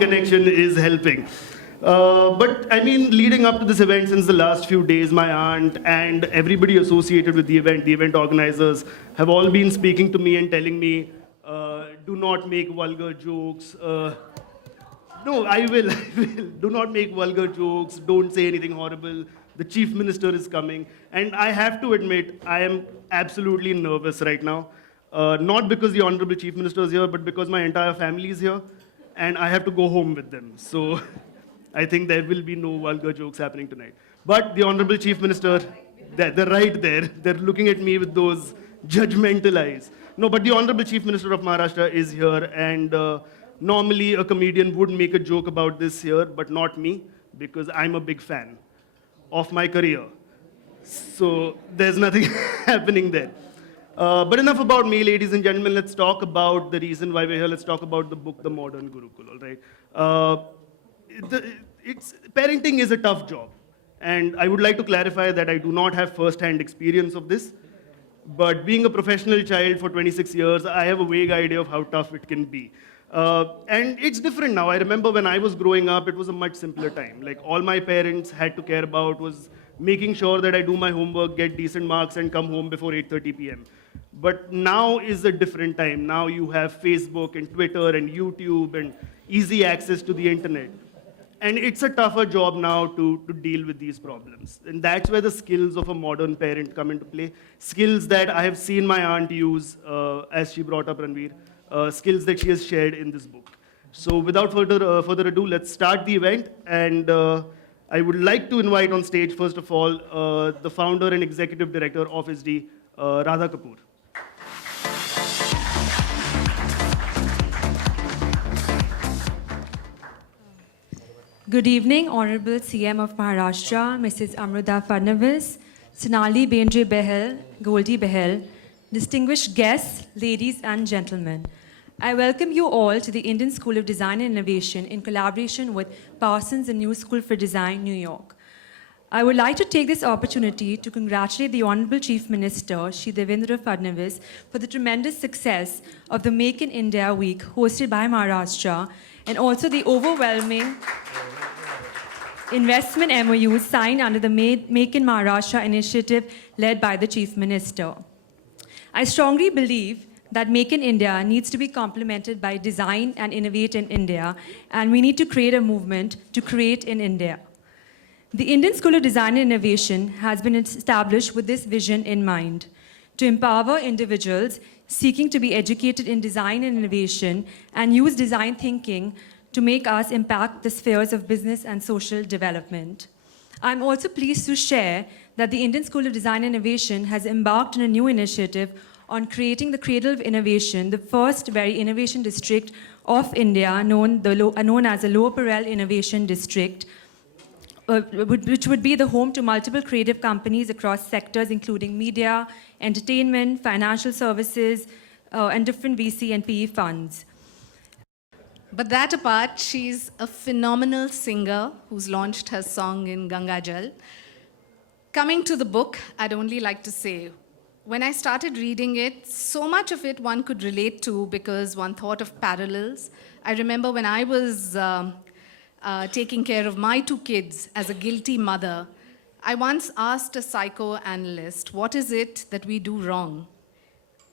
connection is helping. But I mean, leading up to this event since the last few days, my aunt and everybody associated with the event organizers, have all been speaking to me and telling me, do not make vulgar jokes. No, I will, I will. Do not make vulgar jokes. Don't say anything horrible. The chief minister is coming. And I have to admit, I am absolutely nervous right now. Not because the honorable chief minister is here, but because my entire family is here. And I have to go home with them. So I think there will be no vulgar jokes happening tonight. But the honorable chief minister, they're right there. They're looking at me with those judgmental eyes. No, but the honorable chief minister of Maharashtra is here. And normally a comedian would make a joke about this here, but not me, because I'm a big fan of my career. So there's nothing happening there. But enough about me, ladies and gentlemen. Let's talk about the reason why we're here. Let's talk about the book, The Modern Gurukul, all right? Parenting is a tough job. And I would like to clarify that I do not have first-hand experience of this. But being a professional child for 26 years, I have a vague idea of how tough it can be. And it's different now. I remember when I was growing up, it was a much simpler time. Like, all my parents had to care about was making sure that I do my homework, get decent marks, and come home before 8:30 p.m. But now is a different time. Now you have Facebook and Twitter and YouTube and easy access to the internet. And it's a tougher job now to deal with these problems. And that's where the skills of a modern parent come into play. Skills that I have seen my aunt use, as she brought up Ranveer, skills that she has shared in this book. So without further ado, let's start the event. And I would like to invite on stage, first of all, the founder and executive director of SD, Radha Kapoor. Good evening, Honorable CM of Maharashtra, Mrs. Amrita Fadnavis, Sonali, Bendre, Goldie Behel, distinguished guests, ladies and gentlemen. I welcome you all to the Indian School of Design and Innovation in collaboration with Parsons and New School for Design, New York. I would like to take this opportunity to congratulate the Honorable Chief Minister, Shri Devendra Fadnavis, for the tremendous success of the Make in India Week hosted by Maharashtra, and also the overwhelming investment MOUs signed under the Make in Maharashtra initiative led by the Chief Minister. I strongly believe that Make in India needs to be complemented by design and innovate in India, and we need to create a movement to create in India. The Indian School of Design and Innovation has been established with this vision in mind, to empower individuals seeking to be educated in design and innovation and use design thinking to make us impact the spheres of business and social development. I'm also pleased to share that the Indian School of Design and Innovation has embarked on a new initiative on creating the Cradle of Innovation, the first very innovation district of India, known as the Lower Parel Innovation District, which would be the home to multiple creative companies across sectors including media, entertainment, financial services, and different VC and PE funds. But that apart, she's a phenomenal singer who's launched her song in Ganga Jal. Coming to the book, I'd only like to say, when I started reading it, so much of it one could relate to because one thought of parallels. I remember when I was taking care of my two kids as a guilty mother, I once asked a psychoanalyst, what is it that we do wrong?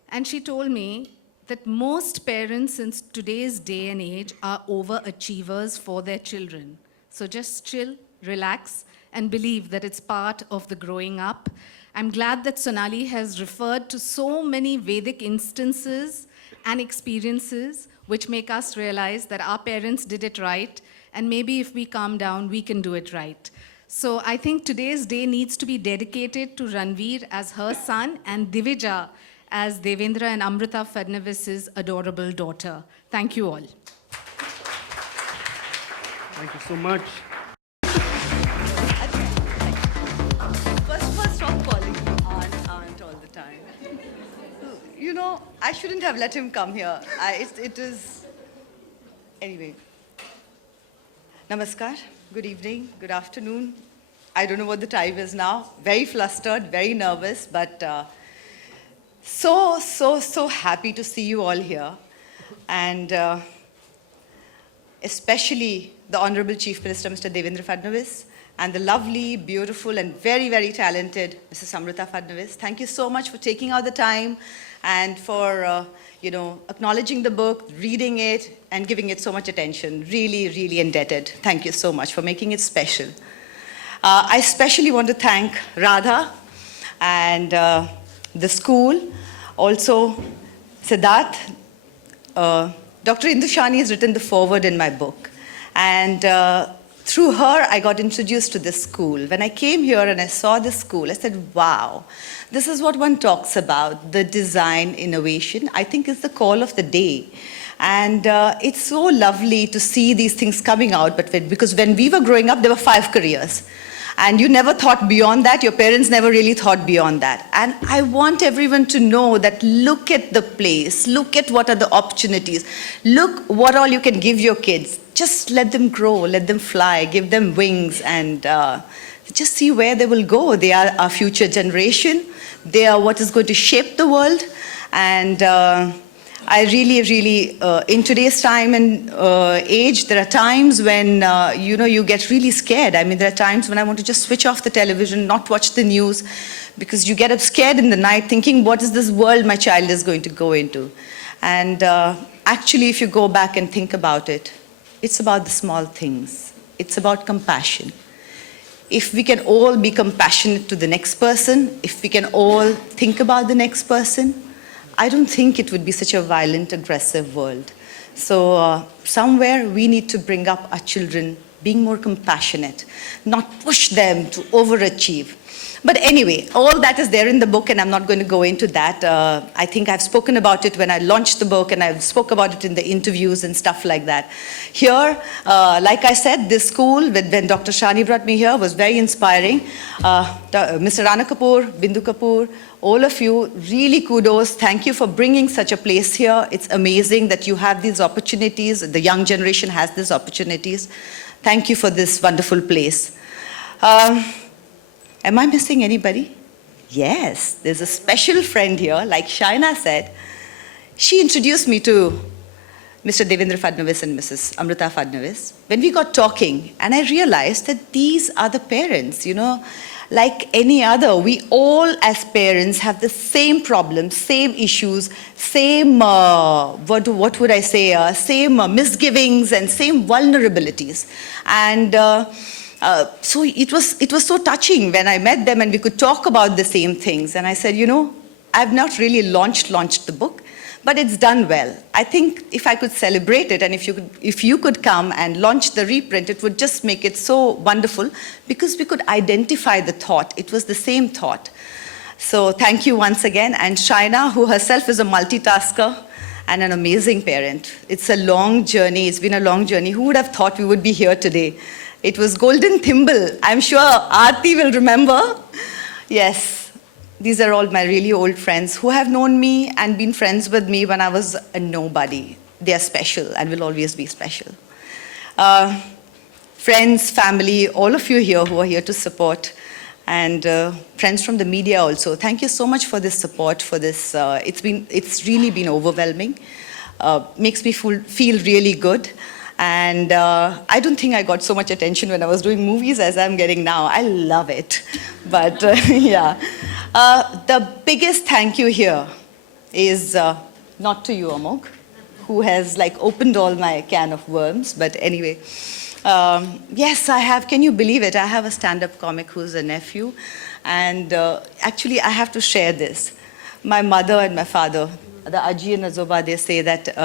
And she told me that most parents in today's day and age are overachievers for their children. So just chill, relax, and believe that it's part of the growing up. I'm glad that Sonali has referred to so many Vedic instances and experiences which make us realize that our parents did it right, and maybe if we calm down, we can do it right. So I think today's day needs to be dedicated to Ranveer as her son and Divija as Devendra and Amrita Fadnavis's adorable daughter. Thank you all. Thank you so much. First, stop calling me aunt all the time. You know, I shouldn't have let him come here. It is... Anyway. Namaskar. Good evening. Good afternoon. I don't know what the time is now. Very flustered, very nervous, but so happy to see you all here. And especially the Honorable Chief Minister, Mr. Devendra Fadnavis, and the lovely, beautiful, and very, very talented Mrs. Amrita Fadnavis. Thank you so much for taking out the time and for acknowledging the book, reading it, and giving it so much attention. Really, really indebted. Thank you so much for making it special. I especially want to thank Radha and the school, also Siddharth. Dr. Indushani has written the foreword in my book. And through her, I got introduced to this school. When I came here and I saw this school, I said, wow, this is what one talks about, the design innovation. I think is the call of the day. And it's so lovely to see these things coming out, because when we were growing up, there were 5 careers. And you never thought beyond that. Your parents never really thought beyond that. And I want everyone to know that look at the place, look at what are the opportunities, look what all you can give your kids. Just let them grow, let them fly, give them wings, and just see where they will go. They are our future generation. They are what is going to shape the world. And I really, really, in today's time and age, there are times when, you get really scared. I mean, there are times when I want to just switch off the television, not watch the news, because you get up scared in the night thinking, what is this world my child is going to go into? And actually, if you go back and think about it, it's about the small things. It's about compassion. If we can all be compassionate to the next person, if we can all think about the next person, I don't think it would be such a violent, aggressive world. So somewhere we need to bring up our children being more compassionate, not push them to overachieve. But anyway, all that is there in the book, and I'm not going to go into that. I think I've spoken about it when I launched the book, and I've spoke about it in the interviews and stuff like that. Here, like I said, this school, when Dr. Shani brought me here, was very inspiring. Mr. Rana Kapoor, Bindu Kapoor, all of you, really kudos. Thank you for bringing such a place here. It's amazing that you have these opportunities. The young generation has these opportunities. Thank you for this wonderful place. Am I missing anybody? Yes, there's a special friend here, like Shaina said. She introduced me to Mr. Devendra Fadnavis and Mrs. Amrita Fadnavis. When we got talking, and I realized that these are the parents, like any other. We all as parents have the same problems, same issues, same, what would I say, same misgivings and same vulnerabilities. And so it was so touching when I met them and we could talk about the same things. And I said, I've not really launched the book, but it's done well. I think if I could celebrate it and if you could come and launch the reprint, it would just make it so wonderful because we could identify the thought. It was the same thought. So thank you once again. And Shaina, who herself is a multitasker and an amazing parent. It's a long journey. It's been a long journey. Who would have thought we would be here today? It was Golden Thimble. I'm sure Aarti will remember. Yes, these are all my really old friends who have known me and been friends with me when I was a nobody. They are special and will always be special. Friends, family, all of you here who are here to support, and friends from the media also. Thank you so much for this support, for this. It's really been overwhelming. Makes me feel really good. And I don't think I got so much attention when I was doing movies as I'm getting now. I love it. But yeah. The biggest thank you here is not to you, Amok, who has opened all my can of worms. But anyway, yes, I have. Can you believe it? I have a stand-up comic who's a nephew. And actually, I have to share this. My mother and my father, the Aji and Azoba, they say that,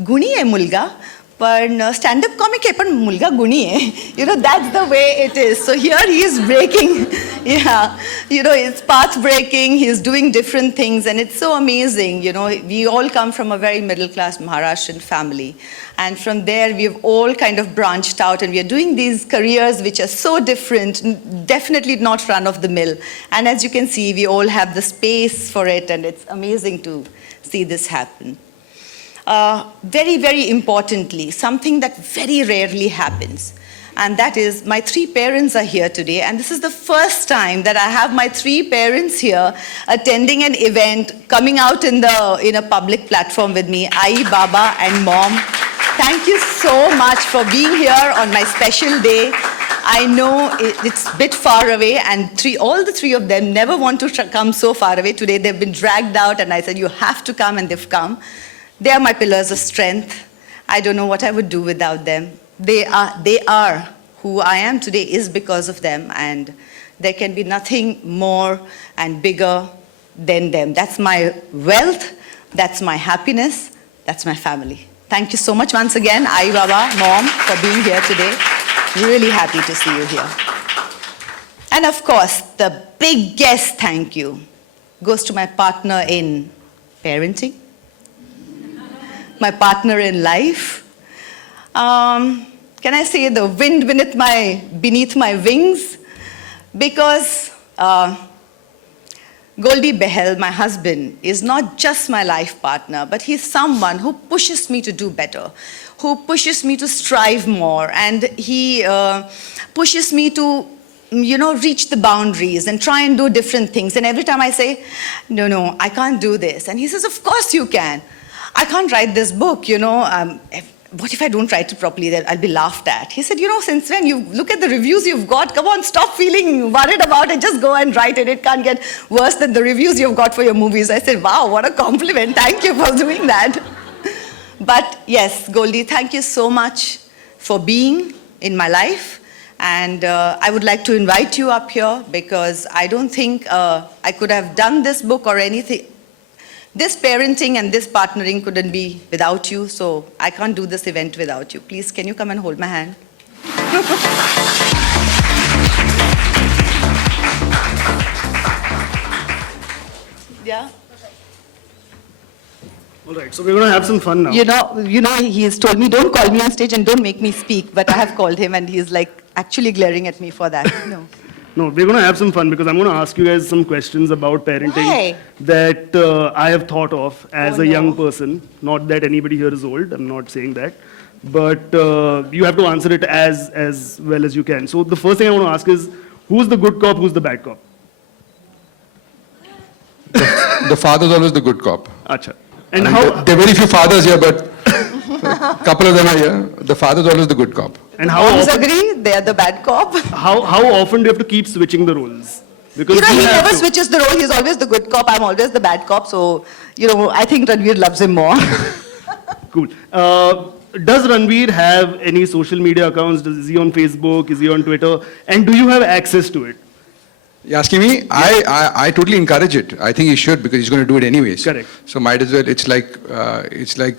Guni hai mulga, but stand-up comic hai, but mulga guni hai. That's the way it is. So here he is breaking, it's path breaking, he's doing different things, and it's so amazing. We all come from a very middle-class Maharashtrian family. And from there, we've all kind of branched out, and we are doing these careers which are so different, definitely not run-of-the-mill. And as you can see, we all have the space for it, and it's amazing to see this happen. Very, very importantly, something that very rarely happens. and that is my 3 parents are here today, and this is the first time that I have my 3 parents here attending an event, coming out in a public platform with me, Ai, Baba, and Mom. Thank you so much for being here on my special day. I know it's a bit far away, and all the 3 of them never want to come so far away. Today they've been dragged out, and I said, you have to come, and they've come. They are my pillars of strength. I don't know what I would do without them. They are who I am today is because of them, and there can be nothing more and bigger than them. That's my wealth, that's my happiness, that's my family. Thank you so much once again, Ai, Baba, Mom, for being here today. Really happy to see you here. And of course, the biggest thank you goes to my partner in parenting, my partner in life. Can I say the wind beneath my wings? Because Goldie Behel, my husband, is not just my life partner, but he's someone who pushes me to do better, who pushes me to strive more, and he pushes me to reach the boundaries and try and do different things. And every time I say, no, I can't do this. And he says, of course you can. I can't write this book, what if I don't write it properly? Then I'll be laughed at. He said, since when you look at the reviews you've got, come on, stop feeling worried about it. Just go and write it. It can't get worse than the reviews you've got for your movies. I said, wow, what a compliment. Thank you for doing that. But yes, Goldie, thank you so much for being in my life. And I would like to invite you up here because I don't think I could have done this book or anything. This parenting and this partnering couldn't be without you, so I can't do this event without you. Please, can you come and hold my hand? Yeah? All right, so we're going to have some fun now. He has told me, don't call me on stage and don't make me speak, but I have called him and he's like actually glaring at me for that. No. No, we're going to have some fun because I'm going to ask you guys some questions about parenting that I have thought of as a young person. Not that anybody here is old, I'm not saying that. But you have to answer it as well as you can. So the first thing I want to ask is, who's the good cop, who's the bad cop? The father's always the good cop. Acha. And how? There are very few fathers here, but a couple of them are here. The father's always the good cop. And how often, agree, they are the bad cop. How often do you have to keep switching the roles? Because he never switches the role. He's always the good cop. I'm always the bad cop. So, I think Ranveer loves him more. Cool. Does Ranveer have any social media accounts? Is he on Facebook? Is he on Twitter? And do you have access to it? You're asking me? Yeah. I totally encourage it. I think he should because he's going to do it anyways. Correct. So might as well. It's like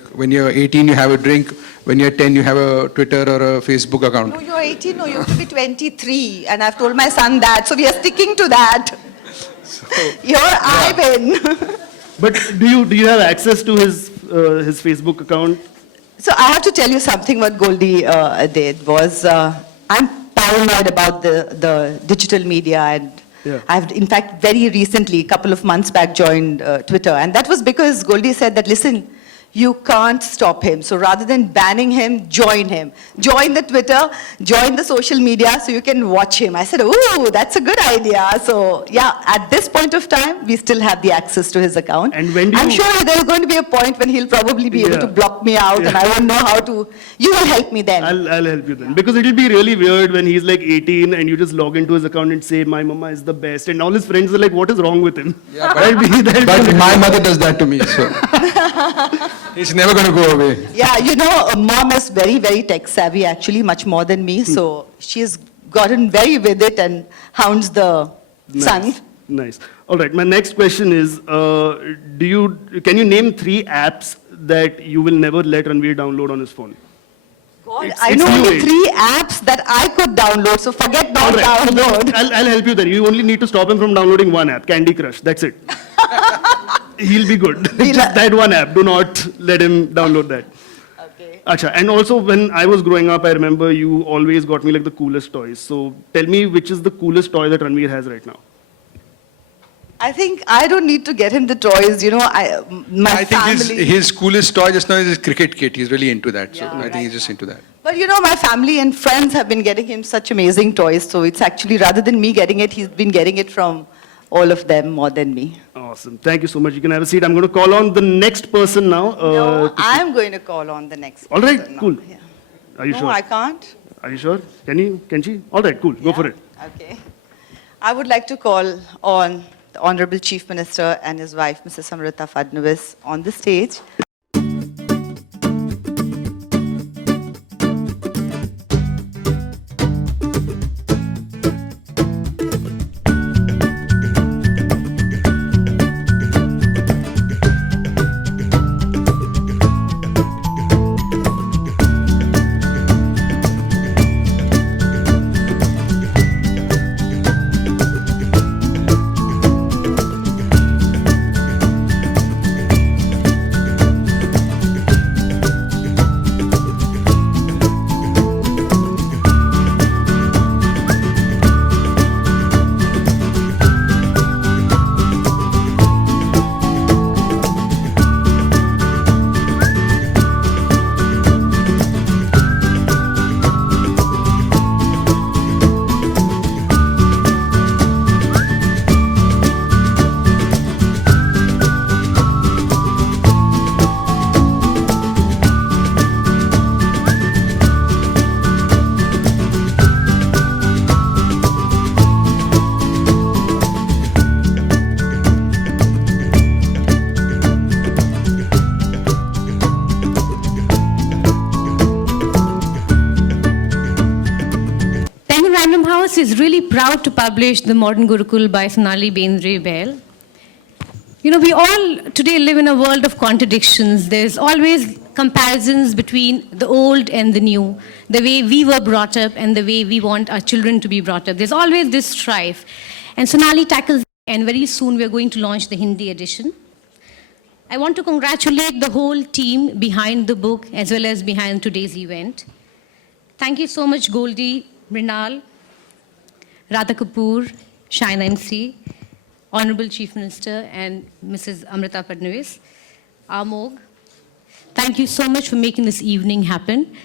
when you're 18, you have a drink. When you're 10, you have a Twitter or a Facebook account. No, you're 18. No, you have to be 23. And I've told my son that. So we are sticking to that. So, I win. But do you have access to his Facebook account? So I have to tell you something what Goldie did was, I'm paranoid about the digital media, and I've in fact very recently, a couple of months back, joined Twitter, and that was because Goldie said that, listen, you can't stop him. So rather than banning him, join him. Join the Twitter, join the social media so you can watch him. I said, ooh, that's a good idea. So yeah, at this point of time, we still have the access to his account. And when I'm sure there's going to be a point when he'll probably be able to block me out and I won't know how to. You will help me then. I'll help you then. Because it'll be really weird when he's like 18 and you just log into his account and say, my mama is the best. And all his friends are like, what is wrong with him? Yeah, but my mother does that to me, so it's never going to go away. Yeah, mom is very, very tech savvy, actually, much more than me. So she's gotten very with it and hounds the son. Nice. All right, my next question is, can you name 3 apps that you will never let Ranveer download on his phone? God, I know only 3 apps that I could download, so forget not download. I'll help you then. You only need to stop him from downloading one app, Candy Crush. That's it. He'll be good. Just that one app. Do not let him download that. Okay. Acha. And also, when I was growing up, I remember you always got me like the coolest toys. So tell me, which is the coolest toy that Ranveer has right now? I think I don't need to get him the toys, you know, my I think family. his coolest toy just now is his cricket kit. He's really into that. So Yeah, I think right he's just now. into that. But you know, my family and friends have been getting him such amazing toys, so it's actually, rather than me getting it, he's been getting it from all of them more than me. Awesome. Thank you so much. You can have a seat. I'm going to call on the next person now. No, I'm going to call on the next All right, person now. cool. Yeah. Are you No, sure? I can't. Are you sure? Can she? All right, cool. Go Yeah? for it. Okay. I would like to call on the Honorable Chief Minister and his wife, Mrs. Samruta Fadnavis, on the stage. Random House is really proud to publish The Modern Gurukul by Sonali, Bendre. You know, we all today live in a world of contradictions. There's always comparisons between the old and the new, the way we were brought up and the way we want our children to be brought up. There's always this strife. And Sonali tackles, and very soon we're going to launch the Hindi edition. I want to congratulate the whole team behind the book as well as behind today's event. Thank you so much, Goldie, Mrinal, Radha Kapoor, Shaina MC, Honorable Chief Minister, and Mrs. Amrita Fadnavis, Amog. Thank you so much for making this evening happen.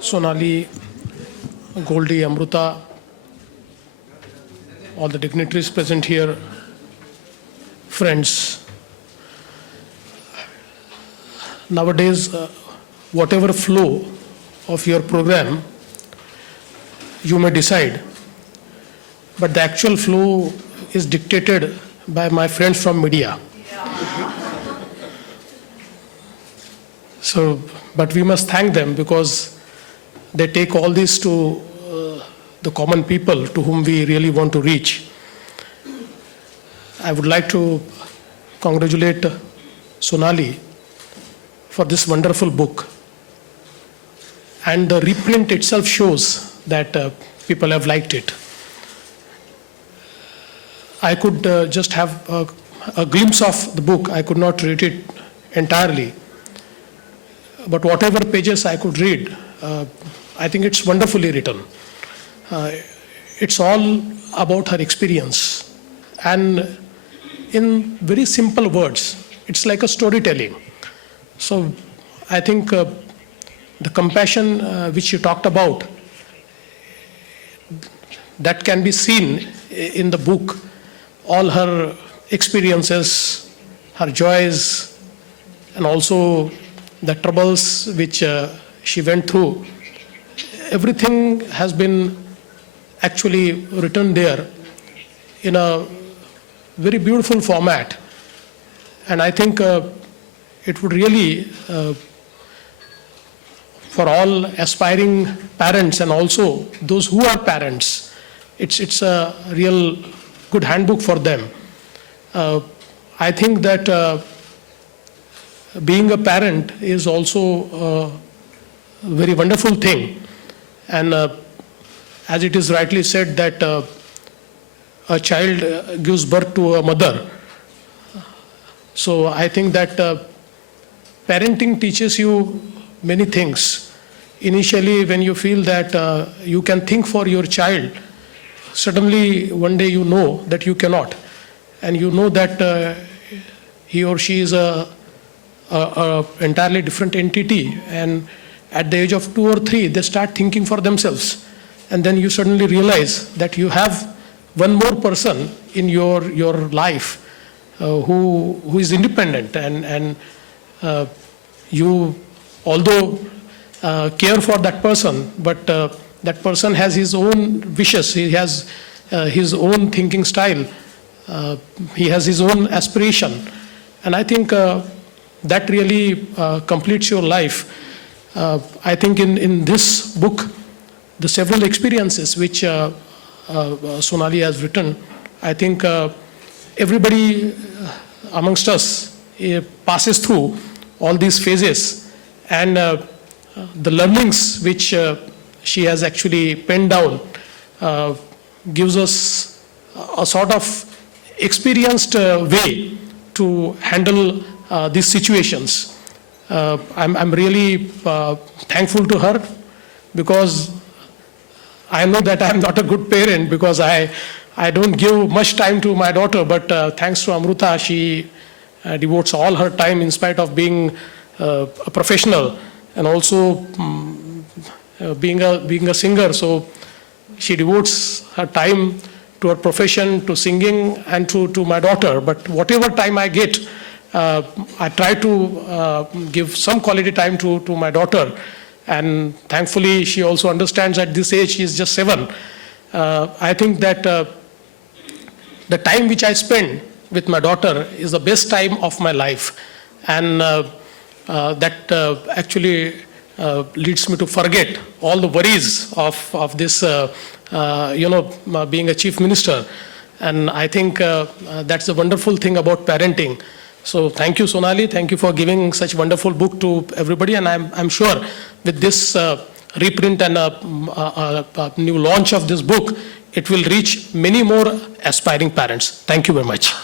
Sonali, Goldie, Amruta, all the dignitaries present here, friends. Nowadays, whatever flow of your program, you may decide, but the actual flow is dictated by my friends from media. So, but we must thank them because they take all this to the common people to whom we really want to reach. I would like to congratulate Sonali for this wonderful book. And the reprint itself shows that people have liked it. I could just have a glimpse of the book. I could not read it entirely. But whatever pages I could read, I think it's wonderfully written. It's all about her experience. And in very simple words, it's like a storytelling. So I think the compassion which she talked about, that can be seen in the book. All her experiences, her joys, and also the troubles which she went through. Everything has been actually written there in a very beautiful format. And I think it would really, for all aspiring parents and also those who are parents, it's a real good handbook for them. I think that being a parent is also a very wonderful thing. And as it is rightly said that a child gives birth to a mother. So I think that parenting teaches you many things. Initially, when you feel that you can think for your child, suddenly one day you know that you cannot. And you know that he or she is a entirely different entity. And at the age of 2 or 3, they start thinking for themselves. And then you suddenly realize that you have one more person in your life who is independent. And you, although care for that person, but that person has his own wishes, he has his own thinking style, he has his own aspiration. And I think that really completes your life. I think in this book, the several experiences which Sonali has written, I think everybody amongst us passes through all these phases. And the learnings which she has actually penned down gives us a sort of experienced way to handle these situations. I'm really thankful to her, because I know that I'm not a good parent, because I don't give much time to my daughter, but thanks to Amruta, she devotes all her time in spite of being a professional and also being a singer. So she devotes her time to her profession, to singing, and to my daughter. But whatever time I get, I try to give some quality time to my daughter. And thankfully, she also understands at this age, she is just 7. I think that the time which I spend with my daughter is the best time of my life. And that actually leads me to forget all the worries of this, being a chief minister. And I think that's the wonderful thing about parenting. So thank you, Sonali. Thank you for giving such wonderful book to everybody. And I'm sure with this reprint and a new launch of this book, it will reach many more aspiring parents. Thank you very much.